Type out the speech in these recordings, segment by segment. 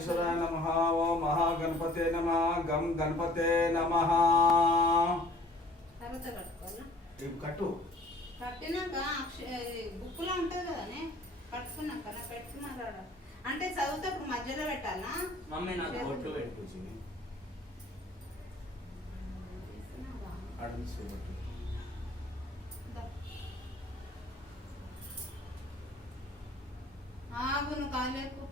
विघ्नेश्वराय नमः। ओम महागणपते नमः। गम गणपते नमः। తర్వాత కట్టుకోనా కట్టు కట్టినాక బుక్కులో ఉంటుంది కదనే కట్టుకున్నాక పెట్టుకున్నారా అంటే చదువుతప్పుడు మధ్యలో పెట్టాలా మమ్మీ నాకు బొట్టు పెట్టుకోవచ్చు అడుగు బొట్టు ఆగు నువ్వు కాలేకు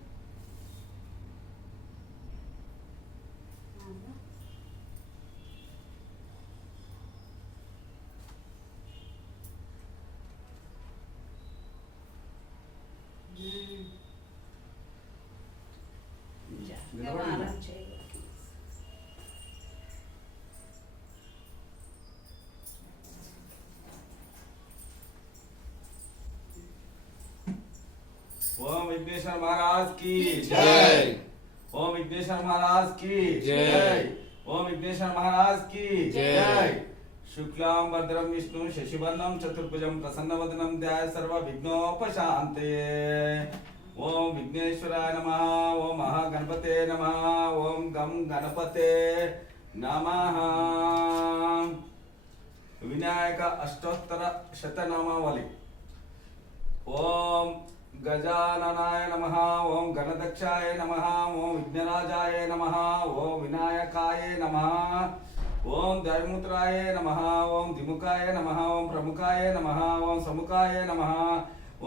ओम विघ्नेश्वर महाराज की जय। ओम विघ्नेश्वर महाराज की जय। ओम विघ्नेश्वर महाराज की जय। शुक्लां वरदं विष्णु शशिवर्णं चतुर्भुजं प्रसन्नवदनं ध्यायेत् सर्वविघ्नोपशान्तये। ओम विघ्नेश्वराय नमः। ओम महागणपते नमः। ओम गम गणपते नमः। विनायक अष्टोत्तर शतनामावली। ओम गजाननाय नमः। ओम गणदक्षाय नमः। ओम विघ्नराजाय नमः। ओम विनायकाय नमः। ओम दैवमुद्राय नमः। ओम द्विमुखाय नमः। ओम प्रमुखाय नमः। ओम समुखाय नमः।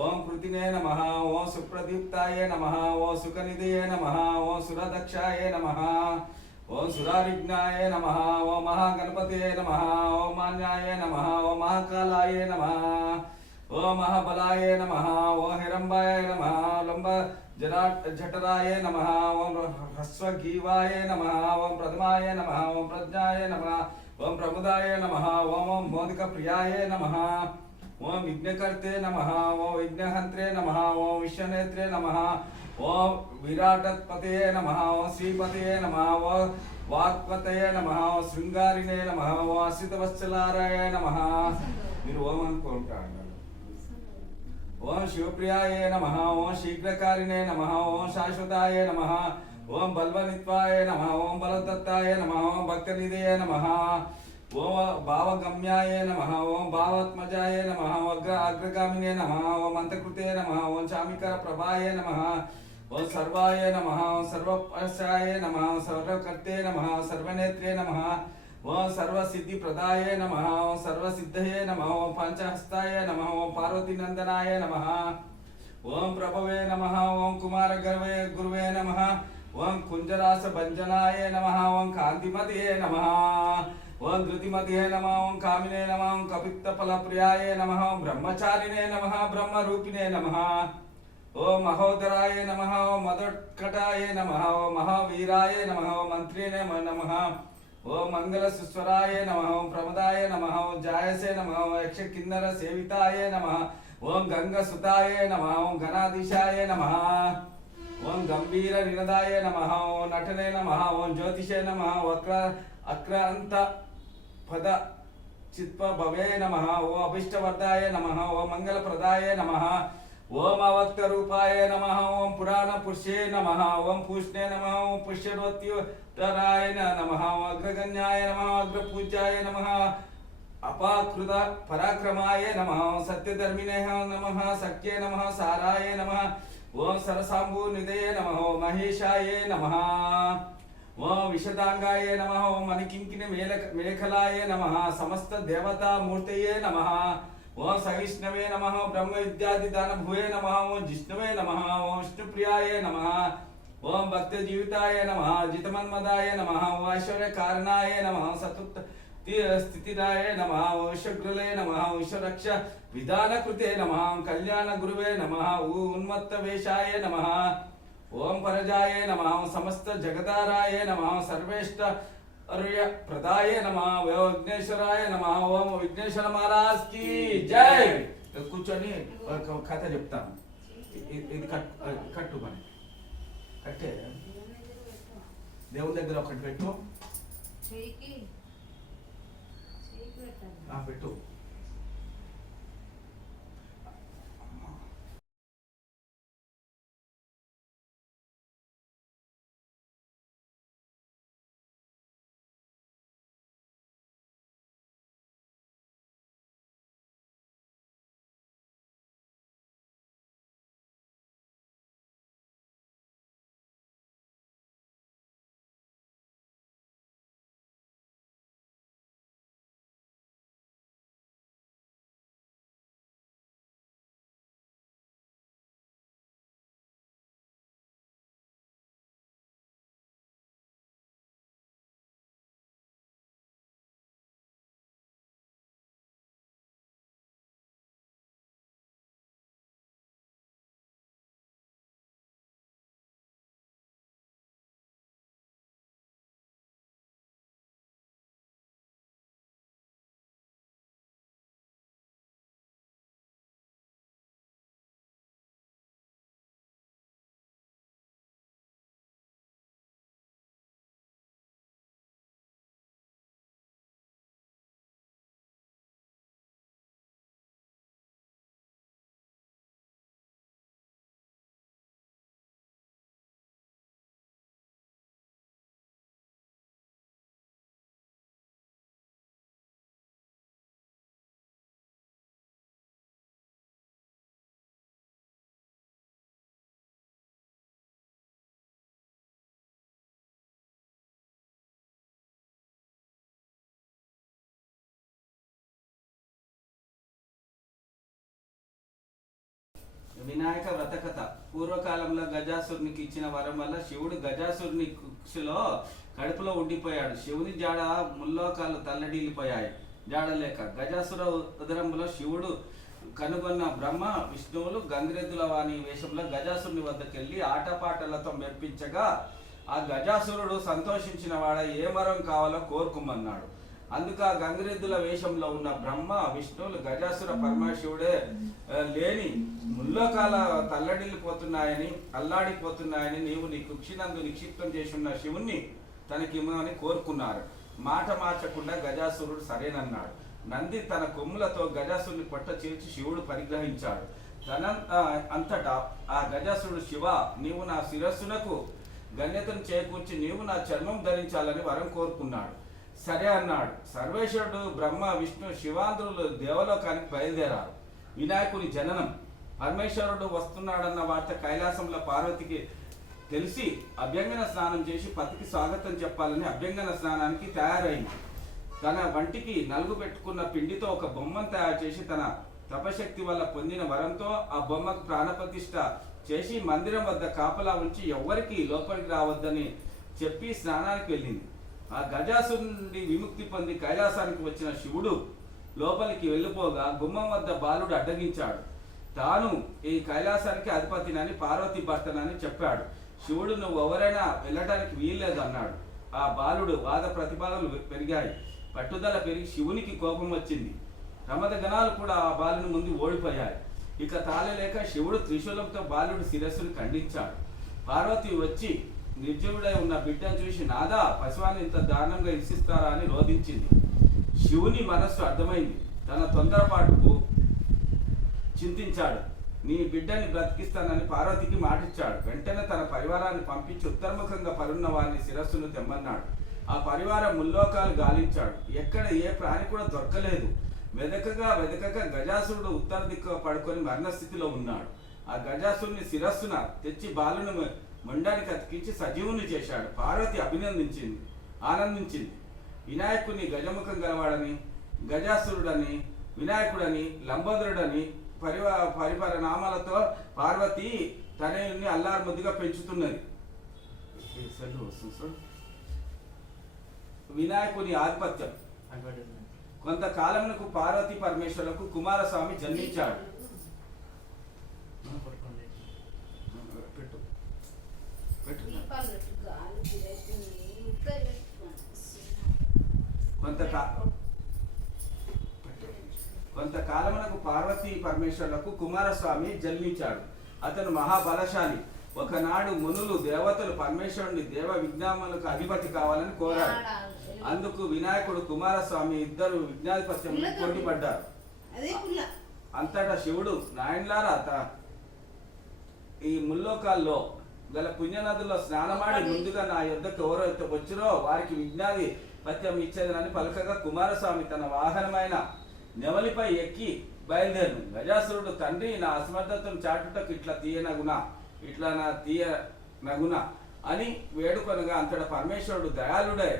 ओम कृतिने नमः। ओम सुप्रदीप्ताय नमः। ओम सुखनिधये नमः। ओम सुरदक्षाय नमः। ओम सुराविघ्नाय नमः। ओम महागणपते नमः। ओम मान्याय नमः। ओम महाकालाय नमः। ओम महाबलाय नमः। ओम हिरंबाय नमः। लंब जठराय नमः। ओम ह्रस्वग्रीवाय नमः। ओम प्रथमाय नमः। ओम प्रज्ञाय नमः। ओम प्रमुदाय नमः। ओम मोदकप्रियाय नमः। ओम विघ्नकर्ते नमः। ओम विघ्नहंत्रे नमः। ओम विश्वनेत्रे नमः। ओम विराटपते नमः। ओम श्रीपते नमः। ओम वाक्पतये नमः। ओम शृंगारिणे नमः। ओम असितवत्सलाराय नमः। మీరు ఓం అనుకుంటారు। ओम शिवप्रियाय नमः। ओम शीघ्रकारिणे नमः। ओम शाश्वताय नमः। ओम बलवनित्वाय नमः। ओम बलदत्ताय नमः। ओम भक्तनिधये नमः। ओम भावगम्याय नमः। ओम भावात्मजाय नमः। अग्रगामिने नमः। ओम अंतकृते नमः। ओम चामिकर प्रभाय नमः। ओम सर्वाय नमः। ओम सर्वपशाय नमः। सर्वकर्ते नमः। सर्वनेत्रे नमः। ओम सर्वसिद्धि प्रदाय नमः। ओम सर्वसिद्धये नमः। ओम पंचहस्ताय नमः। ओम पार्वती नंदनाय नमः। ओम प्रभवे नमः। ओम कुमार गर्वे गुरुवे नमः। ओम कुंजरास भंजनाय नमः। ओम कांतिमते नमः। ओम धृतिमते नमः। ओम कामिने नमः। ओम कपित्त फलप्रियाय नमः। ओम ब्रह्मचारिणे नमः। ब्रह्मरूपिणे नमः। ओम महोदराय नमः। ओम मदोत्कटाय नमः। ओम महावीराय नमः। ओम मंत्रिणे नमः। ओम मंगल सुस्वराय नमः। ओम प्रमदाय नमः। ओम जायसे नमः। ओम यक्ष किन्नर सेविताय नमः। ओम गंगा सुताय नमः। ओम गणाधीशाय नमः। ओम गंभीर निनदाय नमः। ओम नटने नमः। ओम ज्योतिषे नमः। वक्र अक्रांत पद चित्प भवे नमः। ओम अभिष्टवर्धाय नमः। ओम मंगल प्रदाय नमः। ओम अवक्त रूपाय नमः। ओम पुराण पुरुषे नमः। ओम पूष्णे नमः। ओम पुष्यवत्युतराय नमः। ओम अग्रगण्याय नमः। अग्रपूज्याय नमः। अपाकृत पराक्रमाय नमः। ओम सत्यधर्मिणे नमः। सख्ये नमः। साराय नमः। ओम सरसाम्बुनिधये नमः। ओम महेशाय नमः। ओम विशदांगाय नमः। ओम मणिकिंकिणी मेखलाय नमः। समस्त देवता मूर्तये नमः। ओम सहिष्णवे नमः। ब्रह्म विद्यादि दान भुवे नमः। ओम जिष्णवे नमः। ओम विष्णुप्रियाय नमः। ओम भक्त जीविताय नमः। जितमन्मदाय नमः। ओम ऐश्वर्य कारणाय नमः। सतुत स्थितिदाय नमः। ओम विश्वगुरुले नमः। ओम विश्वरक्ष विधान कृते नमः। कल्याण गुरुवे नमः। उन्मत्त वेशाय नमः। ओम परजाय नमः। ओम समस्त जगदाराय नमः। सर्वेष्ठ अर्य प्रदाय नमः। विघ्नेश्वराय नमः। ओम विघ्नेश्वर महाराज की जय। కూర్చొని కథ చెప్తాను। ఇది కట్టు పని కట్టే దేవుని దగ్గర ఒకటి పెట్టు పెట్టు వినాయక వ్రతకథ. పూర్వకాలంలో గజాసురునికి ఇచ్చిన వరం వల్ల శివుడు గజాసురుని కుక్షిలో కడుపులో ఉండిపోయాడు. శివుని జాడ ముల్లోకాలు తల్లడిల్లిపోయాయి. జాడలేక గజాసుర ఉదరంలో శివుడు కనుగొన్న బ్రహ్మ విష్ణువులు గంగిరెద్దుల వాణి వేషంలో గజాసురుని వద్దకెళ్ళి ఆటపాటలతో మెప్పించగా ఆ గజాసురుడు సంతోషించిన వాడ ఏ వరం కావాలో కోరుకోమన్నాడు. అందుకు ఆ గంగిరెద్దుల వేషంలో ఉన్న బ్రహ్మ విష్ణువులు గజాసుర పరమశివుడే లేని ముల్లోకాల తల్లడిల్లిపోతున్నాయని అల్లాడిపోతున్నాయని నీవు నీ కుక్షినందు నిక్షిప్తం చేసి ఉన్న శివుణ్ణి తనకిమ్మని కోరుకున్నారు. మాట మార్చకుండా గజాసురుడు సరేనన్నాడు. నంది తన కొమ్ములతో గజాసురుని పొట్ట చీల్చి శివుడు పరిగ్రహించాడు. తన అంతటా ఆ గజాసురుడు శివ నీవు నా శిరస్సునకు గణ్యతను చేకూర్చి నీవు నా చర్మం ధరించాలని వరం కోరుకున్నాడు. సరే అన్నాడు. సర్వేశ్వరుడు బ్రహ్మ విష్ణు శివాంధ్రులు దేవలోకానికి బయలుదేరారు. వినాయకుని జననం. పరమేశ్వరుడు వస్తున్నాడన్న వార్త కైలాసంలో పార్వతికి తెలిసి అభ్యంగన స్నానం చేసి పతికి స్వాగతం చెప్పాలని అభ్యంగన స్నానానికి తయారైంది. తన వంటికి నలుగు పెట్టుకున్న పిండితో ఒక బొమ్మను తయారు చేసి తన తపశక్తి వల్ల పొందిన వరంతో ఆ బొమ్మకు ప్రాణప్రతిష్ఠ చేసి మందిరం వద్ద కాపలా ఉంచి ఎవ్వరికి లోపలికి రావద్దని చెప్పి స్నానానికి వెళ్ళింది. ఆ గజాసురు నుండి విముక్తి పొంది కైలాసానికి వచ్చిన శివుడు లోపలికి వెళ్ళిపోగా గుమ్మం వద్ద బాలుడు అడ్డగించాడు. తాను ఈ కైలాసానికి అధిపతినని పార్వతి భర్తనని చెప్పాడు. శివుడు నువ్వు ఎవరైనా వెళ్ళటానికి వీల్లేదు అన్నాడు. ఆ బాలుడు వాద ప్రతిపాదనలు పెరిగాయి. పట్టుదల పెరిగి శివునికి కోపం వచ్చింది. ప్రమద గణాలు కూడా ఆ బాలుని ముందు ఓడిపోయాయి. ఇక తాళలేక శివుడు త్రిశూలంతో బాలుడి శిరస్సును ఖండించాడు. పార్వతి వచ్చి నిర్జీవుడై ఉన్న బిడ్డను చూసి నాదా పశువాన్ని ఇంత దారుణంగా హింసిస్తారా అని రోధించింది. శివుని మనస్సు అర్థమైంది. తన తొందరపాటుకు చింతించాడు. నీ బిడ్డని బ్రతికిస్తానని పార్వతికి మాటిచ్చాడు. వెంటనే తన పరివారాన్ని పంపించి ఉత్తర్ముఖంగా పరున్న వారిని శిరస్సును తెమ్మన్నాడు. ఆ పరివారం ముల్లోకాలు గాలించాడు. ఎక్కడ ఏ ప్రాణి కూడా దొరకలేదు. వెదకక గజాసురుడు ఉత్తర దిక్కు పడుకొని మరణస్థితిలో ఉన్నాడు. ఆ గజాసురుని శిరస్సున తెచ్చి బాలును మొండానికి అతికించి సజీవుని చేశాడు. పార్వతి ఆనందించింది. వినాయకుని గజముఖం గలవాడని, గజాసురుడని, వినాయకుడని, లంబోదరుడని పరివార నామాలతో పార్వతి తనయుని అల్లారు ముద్దుగా పెంచుతున్నది. వినాయకుని ఆధిపత్యం. కొంతకాలమునకు పార్వతి పరమేశ్వరులకు కుమారస్వామి జన్మించాడు. కొంతకాలమునకు పార్వతీ పరమేశ్వరులకు కుమారస్వామి జన్మించాడు. అతను మహాబలశాలి. ఒకనాడు మునులు దేవతలు పరమేశ్వరుని దేవ విజ్ఞానములకు అధిపతి కావాలని కోరారు. అందుకు వినాయకుడు కుమారస్వామి ఇద్దరు విజ్ఞాధిపత్యం పోటీపడ్డారు. అంతటా శివుడు నాయన్లారా ఈ ముల్లోకాల్లో గల పుణ్యనదుల్లో స్నానమాడి ముందుగా నా యుద్ధకు ఎవరైతే వచ్చిరో వారికి విజ్ఞాది పత్యం ఇచ్చేదని పలకగా కుమారస్వామి తన వాహనమైన నెమలిపై ఎక్కి బయలుదేరు. గజాసురుడు తండ్రి నా అసమర్థతను చాటుటకు ఇట్లా తీయనగున అని వేడుకొనగా అంతటా పరమేశ్వరుడు దయాళుడే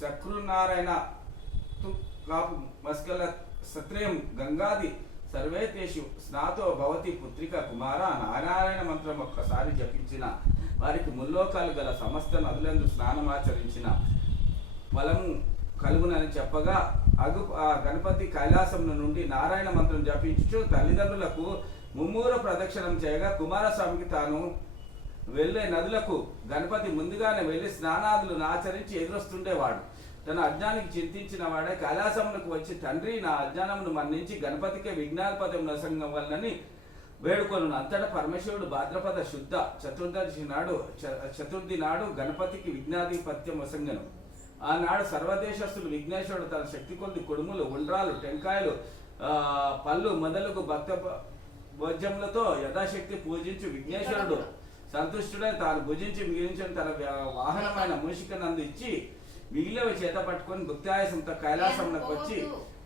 శక్రునారాయణ కాపు మస్కల సత్రయం గంగాది సర్వేతేషు స్నాతో భవతి పుత్రిక కుమార నారాయణ మంత్రం ఒక్కసారి జపించిన వారికి ముల్లోకాలు గల సమస్త నదులందు స్నానమాచరించిన ఫలము కలుగునని చెప్పగా ఆ గణపతి కైలాసం నుండి నారాయణ మంత్రం జపించు తల్లిదండ్రులకు ముమ్మూర ప్రదక్షిణం చేయగా కుమారస్వామికి తాను వెళ్ళే నదులకు గణపతి ముందుగానే వెళ్ళి స్నానాదులను ఆచరించి ఎదురొస్తుండేవాడు. తన అజ్ఞానికి చింతించిన వాడే కైలాసమునకు వచ్చి తండ్రి నా అజ్ఞానమును మన్నించి గణపతికే విజ్ఞానపదం నసంగం వల్లని వేడుకొను. అంతటా పరమేశ్వరుడు భాద్రపద శుద్ధ చతుర్థి నాడు గణపతికి విజ్ఞాధిపత్యం వసంగను. ఆనాడు సర్వదేశస్తులు విఘ్నేశ్వరుడు తన శక్తి కొద్ది కుడుములు, ఉండ్రాలు, టెంకాయలు, పళ్ళు మొదలగు భక్త భోజ్యములతో యథాశక్తి పూజించి విఘ్నేశ్వరుడు సంతుష్టుడై తాను భుజించి మిగిలించిన తన వాహనమైన మూషికనందు ఇచ్చి మిగిలినవి చేత పట్టుకొని గుప్తాయాసంతో కైలాసంలోకి వచ్చి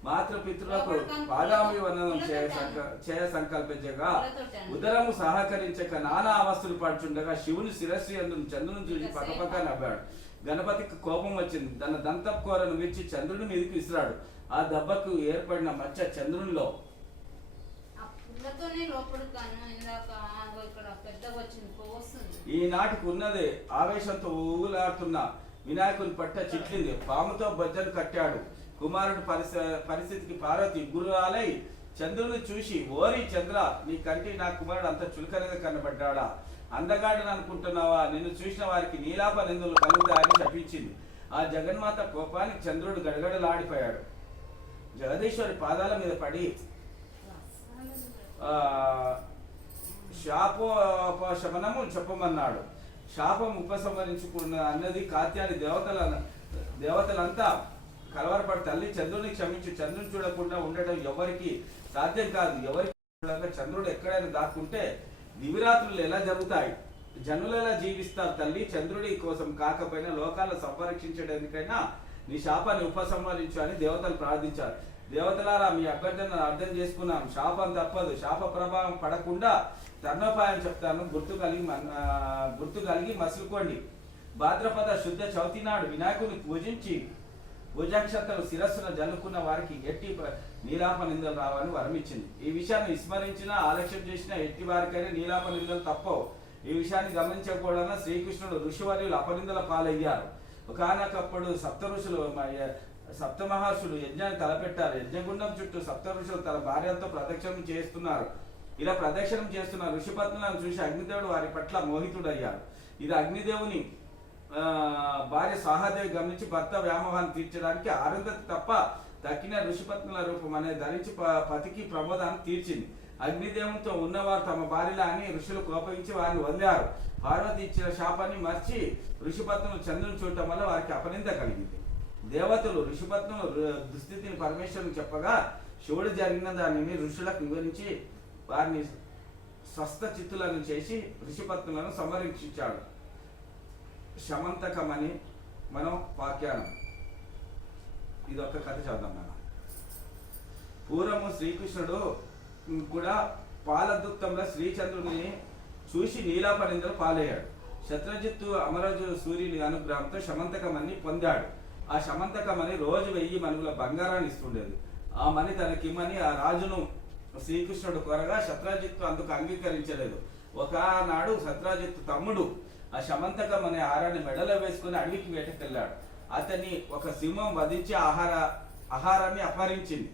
మాతృపితృలకు పాదాభివందనం చేయ సంకల్పించగా ఉదరము సహకరించక నానా అవస్థలు పడుచుండగా శివుని శిరస్సు యందు చంద్రుని చూసి పక్కపక్క నవ్వాడు. గణపతికి కోపం వచ్చింది. తన దంతకోరను విరిచి చంద్రుని మీదకి విసిరాడు. ఆ దెబ్బకు ఏర్పడిన మచ్చ చంద్రునిలో ఇళ్ళతోనే లోపలికి కాను ఇందాక ఆగో ఇక్కడ పెద్దగా వచ్చింది పోస్తుంది. ఈనాటికి ఉన్నది ఆవేశంతో ఊగులాడుతున్న వినాయకుని పట్ట చిట్లింది. పాముతో బొజ్జను కట్టాడు కుమారుడు. పరిస్థితికి పార్వతి గురురాలై చంద్రుని చూసి, ఓరి చంద్ర, నీ కంటి నా కుమారుడు అంత చులకనగా కనబడ్డాడా? అందగాడని అనుకుంటున్నావా? నిన్ను చూసిన వారికి నీలాప నిందులు కలుగుతాయని శపించింది. ఆ జగన్మాత కోపానికి చంద్రుడు గడగడలాడిపోయాడు. జగదీశ్వరి పాదాల మీద పడి శాపోపశమనము చెప్పమన్నాడు. శాపం ఉపసంహరించుకున్న అన్నది కాత్యాని దేవతలంతా కలవరపడి, తల్లి చంద్రుని క్షమించు, చంద్రుని చూడకుండా ఉండటం ఎవరికి సాధ్యం కాదు. ఎవరికి చంద్రుడు ఎక్కడైనా దాక్కుంటే దివిరాత్రులు ఎలా జరుగుతాయి, జనులు ఎలా జీవిస్తారు తల్లి? చంద్రుడి కోసం కాకపోయినా లోకాలను సంరక్షించడానికైనా నీ శాపాన్ని ఉపసంహరించు అని దేవతలు ప్రార్థించారు. దేవతలారా, మీ అభ్యర్థన అర్థం చేసుకున్నాం. శాపం తప్పదు. శాప ప్రభావం పడకుండా తర్ణోపాయం చెప్తాను. గుర్తు కలిగి మసులుకోండి. భాద్రపద శుద్ధ చవితి నాడు వినాయకుని పూజించి పూజాక్షతలు శిరస్సున జల్లుకున్న వారికి ఎట్టి నీలాప నిందలు రావని వరమిచ్చింది. ఈ విషయాన్ని విస్మరించినా ఆలక్ష్యం చేసిన ఎట్టి వారికైనా నీలాప నిందలు తప్పవు. ఈ విషయాన్ని గమనించకపోవడం శ్రీకృష్ణుడు ఋషివర్యులు అపనిందల పాలయ్యారు. ఒకనొకప్పుడు సప్తమహర్షులు యజ్ఞాన్ని తలపెట్టారు. యజ్ఞగుండం చుట్టూ సప్త ఋషులు తన భార్యలతో ప్రదక్షిణం చేస్తున్నారు. ఇలా ప్రదక్షిణం చేస్తున్న ఋషిపత్నులను చూసి అగ్నిదేవుడు వారి పట్ల మోహితుడయ్యాడు. ఇది అగ్నిదేవుని భార్య సాహాదేవి గమనించి భర్త వ్యామోహాన్ని తీర్చడానికి అరుంధతి తప్ప దక్కిన ఋషిపత్నుల రూపం అనేది ధరించి పతికి ప్రమోదాన్ని తీర్చింది. అగ్నిదేవునితో ఉన్నవారు తమ భార్యలా అని ఋషులు కోపగించి వారిని వదిలారు. పార్వతి ఇచ్చిన శాపాన్ని మర్చి ఋషిపత్నులు చంద్రుని చూడటం వల్ల వారికి అపనింద కలిగింది. దేవతలు ఋషిపత్నుల దుస్థితిని పరమేశ్వరుని చెప్పగా శివుడు జరిగిన దానిని ఋషులకు వివరించి వారిని స్వస్థ చిత్తులను చేసి ఋషిపత్నులను సంరక్షించాడు. శమంతకమని మనం వాక్యానం. ఇది ఒక కథ చదువుదాం మనం. పూర్వము శ్రీకృష్ణుడు కూడా పాలదుక్తంలో శ్రీచంద్రుని చూసి నీలాపనిందలు పాలయ్యాడు. శత్రుజిత్తు అమరజు సూర్యుని అనుగ్రహంతో శమంతకమని పొందాడు. ఆ శమంతకమని రోజు 1000 మణుల బంగారాన్ని ఇస్తుండేది. ఆ మణి తనకిమ్మని ఆ రాజును శ్రీకృష్ణుడు కోరగా శత్రుజిత్తు అందుకు అంగీకరించలేదు. ఒకనాడు శత్రుజిత్తు తమ్ముడు ఆ శమంతకం అనే ఆహారాన్ని మెడలో వేసుకుని అడవికి వేటకెళ్ళాడు. అతన్ని ఒక సింహం వధించి ఆహారాన్ని అపహరించింది.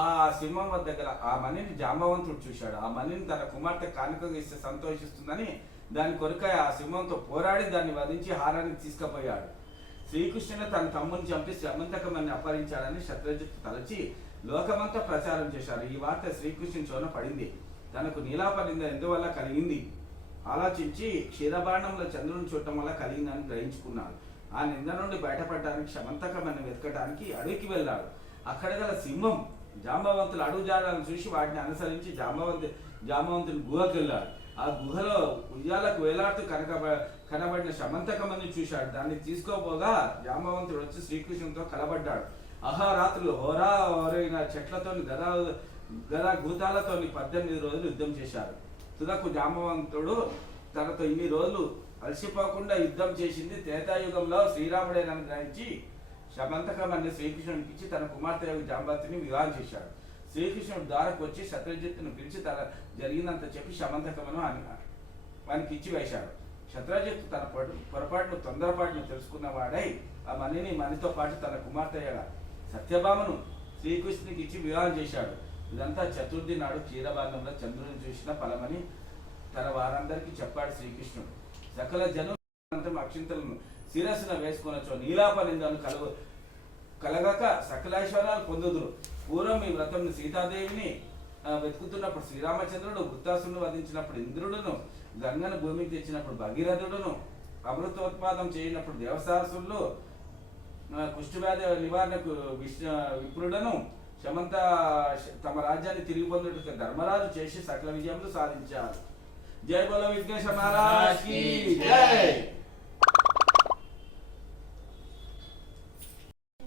ఆ సింహం దగ్గర ఆ మణిని జాంబవంతుడు చూశాడు. ఆ మణిని తన కుమార్తె కానుకగా ఇస్తే సంతోషిస్తుందని దాని కొరకై ఆ సింహంతో పోరాడి దాన్ని వధించి ఆహారాన్ని తీసుకుపోయాడు. శ్రీకృష్ణుడు తన తమ్ముని చంపి శమంతకమని అపహరించాడని శత్రుజిత్తు తలచి లోకమంతా ప్రచారం చేశారు. ఈ వార్త శ్రీకృష్ణుని చోన పడింది. తనకు నీలాపనింద ఎందువల్ల కలిగింది ఆలోచించి క్షీరబాండంలో చంద్రుని చూడటం వల్ల కలిగిందని గ్రహించుకున్నాడు. ఆ నింద నుండి బయటపడడానికి శమంతకమని వెతకడానికి అడవికి వెళ్ళాడు. అక్కడ గల సింహం జాంబవంతులు అడుగు జాడాలను చూసి వాటిని అనుసరించి జాంబవంతుని గుహకు వెళ్ళాడు. ఆ గుహలో ఉయ్యాలకు వేలాడుతూ కనబడిన శమంతకమని చూశాడు. దాన్ని తీసుకోపోగా జాంబవంతుడు వచ్చి శ్రీకృష్ణునితో కలబడ్డాడు. అహోరాత్రులు హోరైన చెట్లతోని గదా భూతాలతోని 18 రోజులు యుద్ధం చేశారు. తుదకు జాంబవంతుడు తనతో ఇన్ని రోజులు అలసిపోకుండా యుద్ధం చేసింది త్రేతాయుగంలో శ్రీరాముడేనని గ్రహించి శమంతకమని శ్రీకృష్ణునికి ఇచ్చి తన కుమార్తె జాంబవతిని వివాహం చేశాడు. శ్రీకృష్ణుడు ద్వారకు వచ్చి శత్రుజిత్తును పిలిచి తన జరిగినంత చెప్పి శమంతకమను వానికి ఇచ్చి వేశాడు. శత్రుజిత్తు తన పొరపాటును తొందరపాటును తెలుసుకున్నవాడై ఆ మణితో పాటు తన కుమార్తె సత్యభామను శ్రీకృష్ణునికి ఇచ్చి వివాహం చేశాడు. ఇదంతా చతుర్థి నాడు క్షీరబాండంలో చంద్రుని చూసిన ఫలమని తన వారందరికీ చెప్పాడు శ్రీకృష్ణుడు. సకల జనులు అక్షింతలను శిరస్సున వేసుకొనొచ్చు నీలాపనిందను కలగక సకలైశ్వర్యాలు పొందుదురు. పూర్వం ఈ వ్రతం సీతాదేవిని వెతుకుతున్నప్పుడు శ్రీరామచంద్రుడు వృత్తాసును వధించినప్పుడు ఇంద్రుడును గంగను భూమికి తెచ్చినప్పుడు భగీరథుడును అమృతోత్పాదం చేయనప్పుడు దేవసాసులు కుష్ఠవ్యాధి నివారణకు విప్రుడను శమంత తమ రాజ్యాన్ని తిరిగి పొందుటకు ధర్మరాజు చేసి సకల విజయములు సాధించారు. జై బోలో విఘ్నేశ మహారాజ్ కి జై.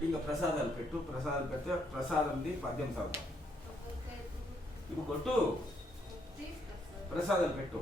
ఇంకా ప్రసాదాలు పెడితే ప్రసాదంది పద్యం చదువు. ఇప్పుడు కొట్టు ప్రసాదాలు పెట్టు.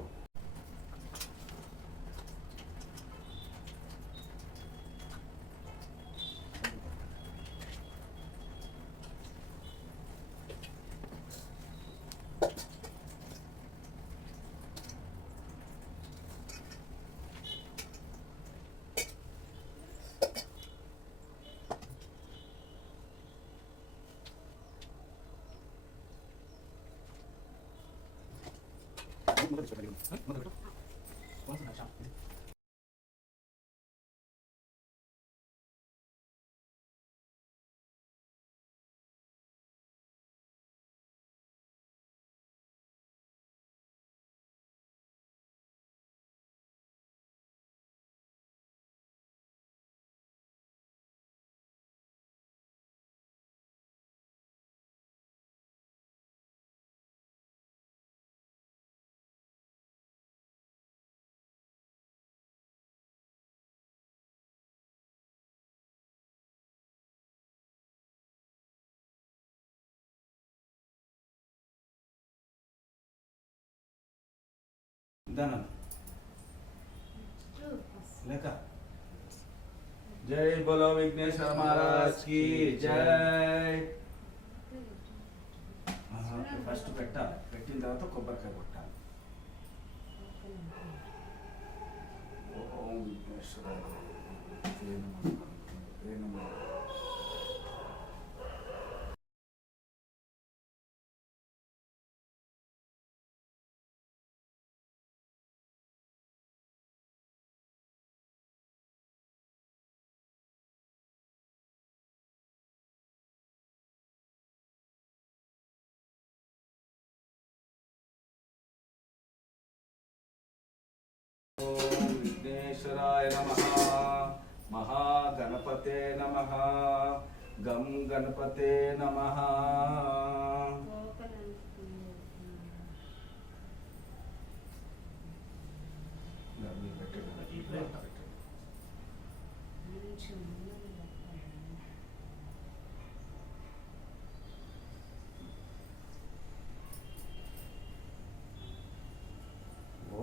ధనం లేక జై బోలో విఘ్నేశ్వర మహారాజ్ కి జై. ఫస్ట్ పెట్టాలి, పెట్టిన తర్వాత కొబ్బరికాయ కొట్టాలి. ఓం విఘ్నేశ్వర ఓం విఘ్నేశ్వరాయ నమః. మహాగణపతే నమః. గం గణపతే నమః.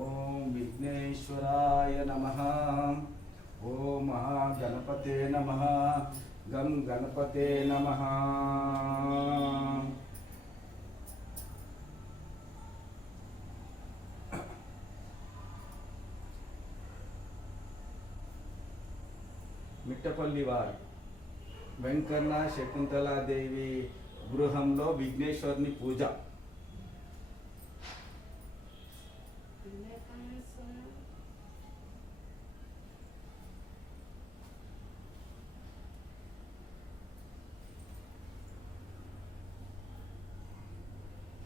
ఓం విఘ్నేశ్వరాయ నమః. ఓం మహాగణపతే నమః. గం గణపతే నమః. మిట్టపల్లి వారి వెంకన్న శకుంతలాదేవి గృహంలో విఘ్నేశ్వరుని పూజ.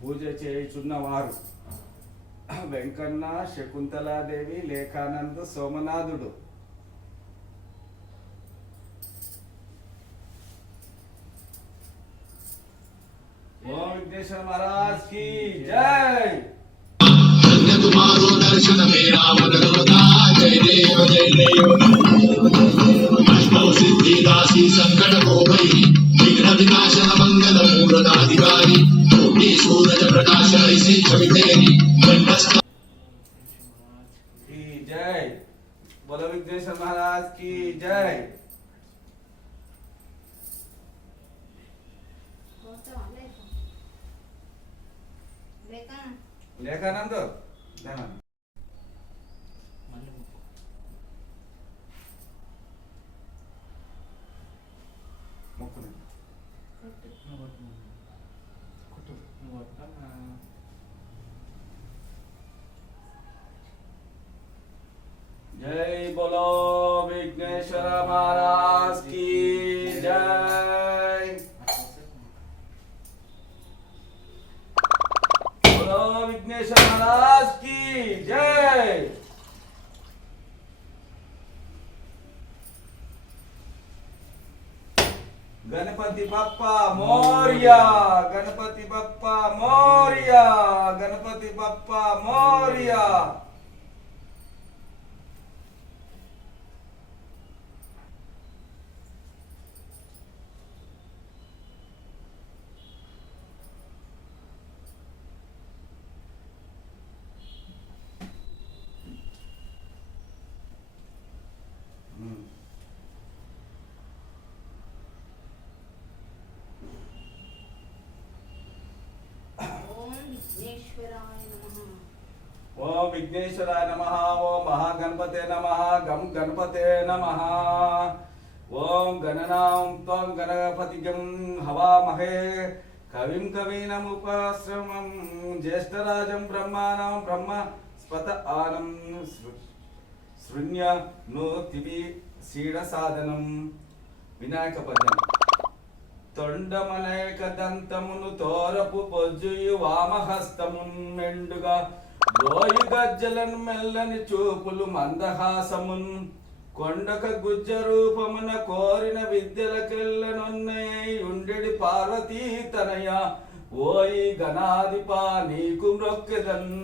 పూజ చేయుచున్నవారు వెంకన్న శకుంతలాదేవి, లేఖానంద్, సోమనాథుడు. ఓం విఘ్నేశ్వర మహారాజ్ కి జై. तुम्हारो दर्शन मेरा मन रमता जय देव अष्टौ सिद्धि दासी संकट को भई विघ्न विनाशन मंगल मूलनाधिकारी कोटि सूरज प्रकाश ऐसी छवि तेरी कंठस्थ की जय. बोलो विघ्नेश्वर महाराज की जय. లేఖానంద్ ధనం మొక్కుని జై బోలో విఘ్నేశ్వర మహారాజ్ की जय. बोलो विघ्नेश्वर महाराज की जय. गणपति बप्पा मोरया. गणपति बप्पा मोरया. गणपति बप्पा मोरया. ओम विघ्नेश्वराय नमः. ओम महागणपते नमः. गम गणपते नमः. ओम गणनां त्वं गणपतिगं हवामहे कविं कवीनमुपस्रमं ज्येष्ठराजं ब्रह्माणां ब्रह्म స్వత ఆనం శృణ్య నో తివి శీడ సాధనం. వినాయక పద్యం. తొండమనేక దంతమును తోరపు పొజ్జుయు వామహస్తమున్ మెండుగా రోయి గజ్జలను మెల్లని చూపులు మందహాసమున్ కొండక గుజ్జ రూపమున కోరిన విద్యలకెల్లనున్నయి ఉండెడి పార్వతీ తనయ ఓయి గణాధిపా నీకు మ్రొక్కెదన్.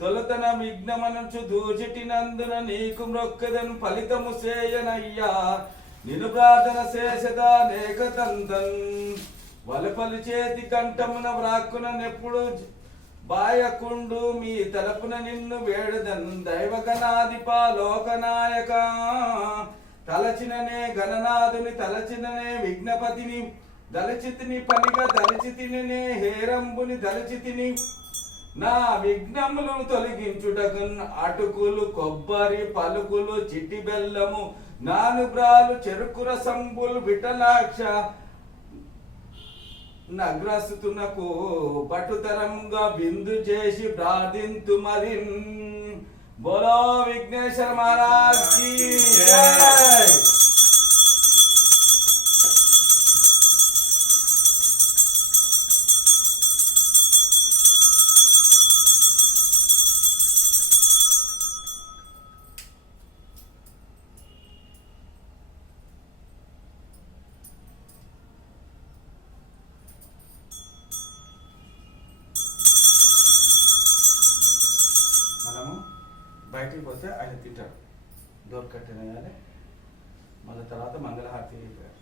తొలతన విఘ్నమనుచు దూచిటినందున నీకు మ్రొక్కెదన్ ఫలితము సేయనయ్యా నిను ప్రార్థన చేసదా నేక తంతన్. వలపలి చేతి కంఠమున వ్రాక్కున నెప్పుడు బాయకుండు మీ తలపున నిన్ను వేడదన్. దైవగణాధిపా లోకనాయక తలచిననే గణనాథుని తలచిననే విఘ్నపతిని దళచితిని పనిగా దళచితినే హేరంబుని దళచితిని నా విఘ్నములను తొలగించుటకు అటుకులు కొబ్బరి పలుకులు చిట్టి బెల్లము నానుబ్రాలు చెరుకు రసంబులు విఠలాక్ష నగ్రస్తునకు పటుతరంగా బిందు చేసి ప్రార్థింతు మరిన్. బోలో విఘ్నేశ్వర మహారాజ్ కీ జై. మనము బయటికి పోతే ఆయన తింటాడు. డోర్ కట్టెన్ వేయాలి. మళ్ళీ తర్వాత మంగళహారతి అయిపోయారు.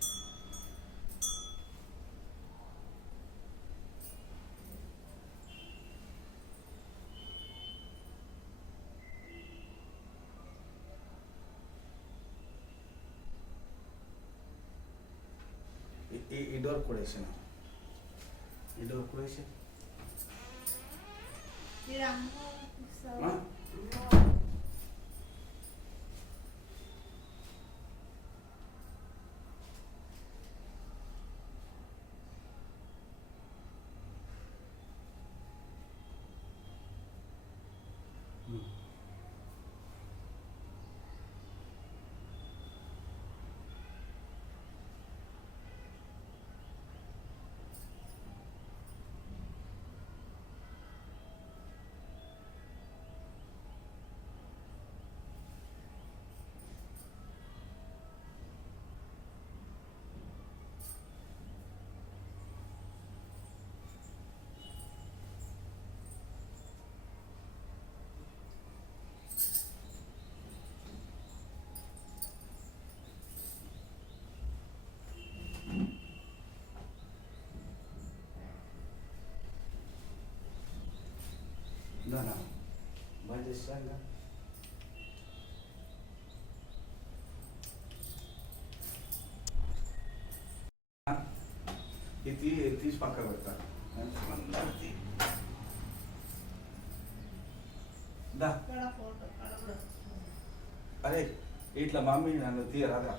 ఈ డోర్ కూడా వేసాను. ఈ డోర్ కూడా వేసాను. దానా బాగా చేస్తాగా. ఇది తీసి పక్క పెడతాను. దా అరే ఇట్లా మమ్మీ నన్ను తీయరాదా.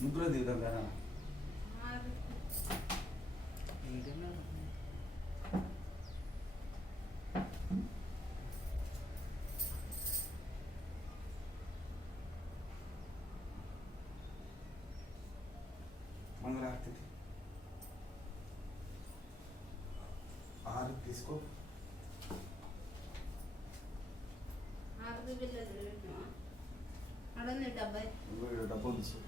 ముగ్గురు దిగుదాం కదా. మంగళారతి ఆరు తీసుకో. డబ్బులు తీసుకో.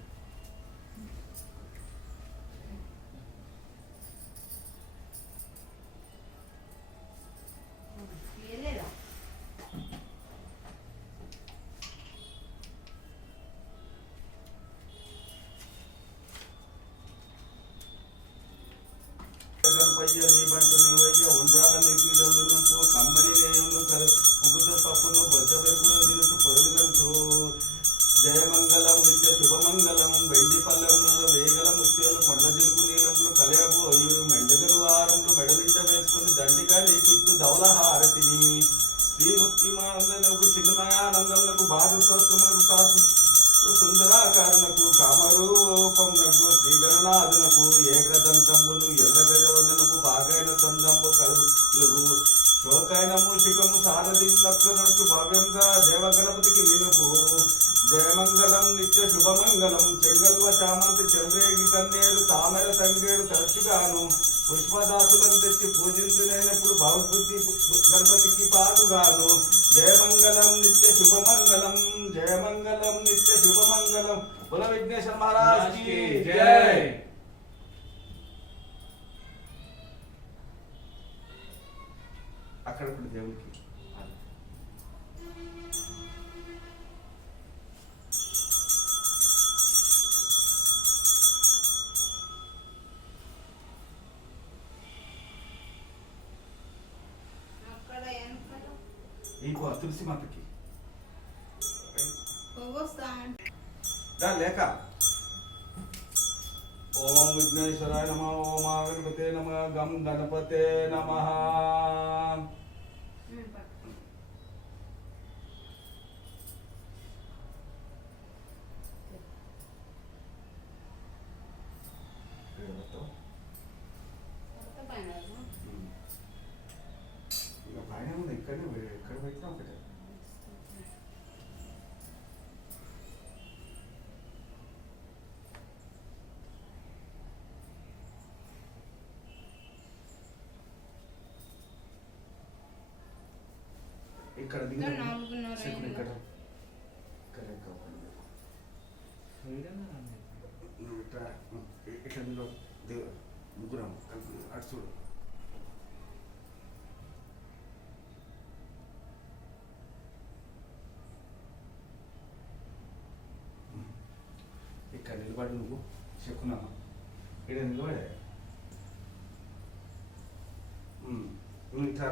పయ్య నీ బంటు నీవయ్య ఉండాల నీకు కమ్మని నేయును ముగ్గుతో పప్పును బొజ్జ పెరుగును దినుసు పొరుగుగంచు. జయమంగళం నిత్య శుభమంగళం వెండి పల్లెములు వేగల ముత్యాలు కొండ జిలుగు నీరములు కలయబోయు మెండగలు వారములు మెడలింట వేసుకుని దండిగా నీకిత్తు ధవలహారతిని. శ్రీముక్తి మానందనకు చిన్మయానందములకు బాధ స్తోత్రములకు సుందరాక కరుణకు కామరూపమునకు శ్రీ గణనాథునకు ఏకదంతంబును ఎల్లగజవందనము బాగైన తొండంబు కలుగు శోకైన మూషికము సారథించు భవ్యంగా దేవగణపతికి వినుపు జయమంగళం నిత్య శుభమంగళం చెంగల్వ చామంతి చంద్రేగి కన్నేరు తామర తంగేడు తరచుగాను పుష్పదాసులను తెచ్చి పూజించు నేనెప్పుడు భవబుద్ధి గణపతికి పాగుగాను జయమంగళం నిత్య శుభమంగళం జయమంగళం నిత్య శుభమంగళం బుల విఘ్నేశ్వర మహారాజ్ కి జై. అక్కడ కూడా దేవుడికి అక్కడ వెనకాల ఈ తులసి మాతకి పొగొస్తా దా లేక ఓం విఘ్నేశ్వరాయ నమ ఓం గణపతే నమ గం గణపతే నమ. ఇంకా పైన ఉంది ఇక్కడనే ఎక్కడ పెట్టినా ఒకటే. ఇక్కడ దిగు. నాలుగున్నర శకుని అయింది. ఇక్కడ ఇక్కడ ఇంకా ఒకటి. నువ్వు ఇట్లా ఇట్లా నిన్ను ముగ్గురం కలిపి అటు చూడు. ఇక్కడ నిలబడి నువ్వు చెక్కున్నా ఇక్కడ నిలబడే నువ్వు ఇట్లా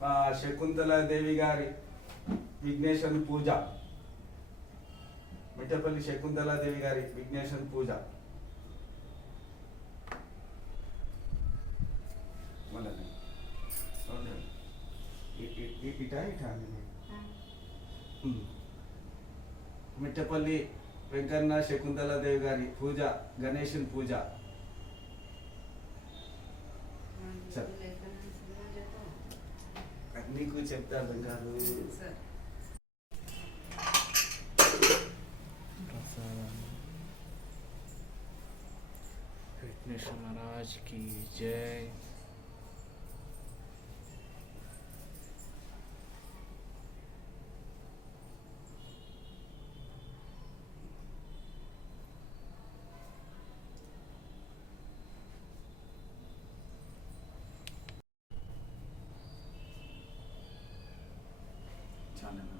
మా శకుంతల దేవి గారి విఘ్నేశ్వరుని పూజ మిట్టపల్లి శకుంతల దేవి గారి విఘ్నేశ్వరుని పూజ మళ్ళీ ఇటా ఇటా మిట్టపల్లి వెంకన్న శకుంతల దేవి గారి పూజ గణేశుని పూజ నీకు చెప్తే అర్థం కాదు. विघ्नेश्वर महाराज की जय. చాలా